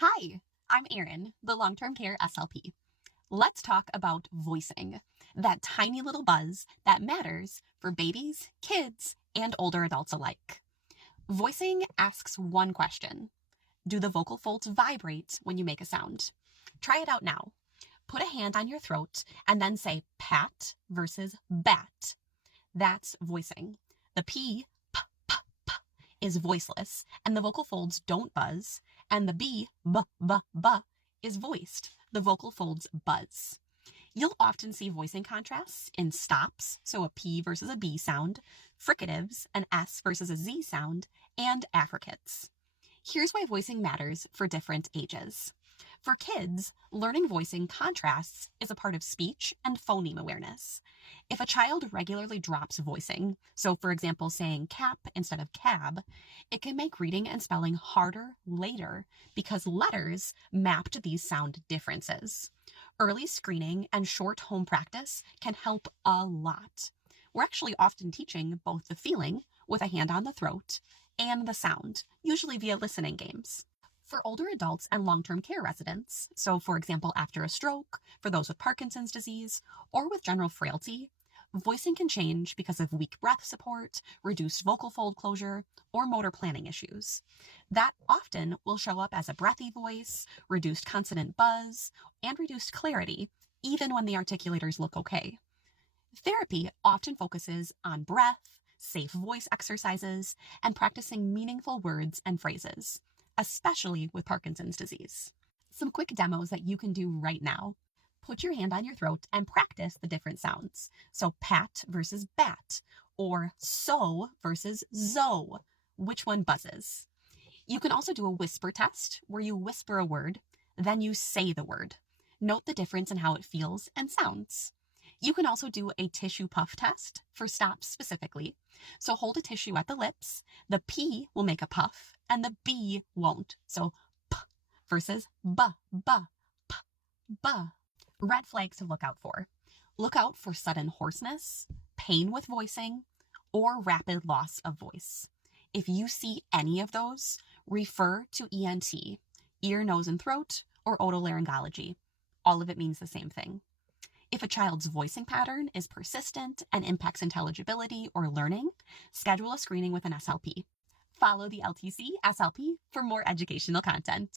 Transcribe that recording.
Hi, I'm Erin, the long-term care SLP. Let's talk about voicing, that tiny little buzz that matters for babies, kids, and older adults alike. Voicing asks one question. Do the vocal folds vibrate when you make a sound? Try it out now. Put a hand on your throat and then say pat versus bat. That's voicing. The is voiceless, and the vocal folds don't buzz, and the b is voiced. The vocal folds buzz. You'll often see voicing contrasts in stops, so a P versus a B sound, fricatives, an S versus a Z sound, and affricates. Here's why voicing matters for different ages. For kids, learning voicing contrasts is a part of speech and phoneme awareness. If a child regularly drops voicing, so for example saying cap instead of cab, it can make reading and spelling harder later because letters map to these sound differences. Early screening and short home practice can help a lot. We're actually often teaching both the feeling, with a hand on the throat, and the sound, usually via listening games. For older adults and long-term care residents, so for example after a stroke, for those with Parkinson's disease, or with general frailty, voicing can change because of weak breath support, reduced vocal fold closure, or motor planning issues. That often will show up as a breathy voice, reduced consonant buzz, and reduced clarity, even when the articulators look okay. Therapy often focuses on breath, safe voice exercises, and practicing meaningful words and phrases, especially with Parkinson's disease. Some quick demos that you can do right now. Put your hand on your throat and practice the different sounds. So pat versus bat, or so versus zo. Which one buzzes? You can also do a whisper test where you whisper a word, then you say the word. Note the difference in how it feels and sounds. You can also do a tissue puff test for stops specifically. So hold a tissue at the lips, the P will make a puff, and the B won't. So p versus b, p, b. Red flags to look out for. Look out for sudden hoarseness, pain with voicing, or rapid loss of voice. If you see any of those, refer to ENT, ear, nose, and throat, or otolaryngology. All of it means the same thing. If a child's voicing pattern is persistent and impacts intelligibility or learning, schedule a screening with an SLP. Follow the LTC SLP for more educational content.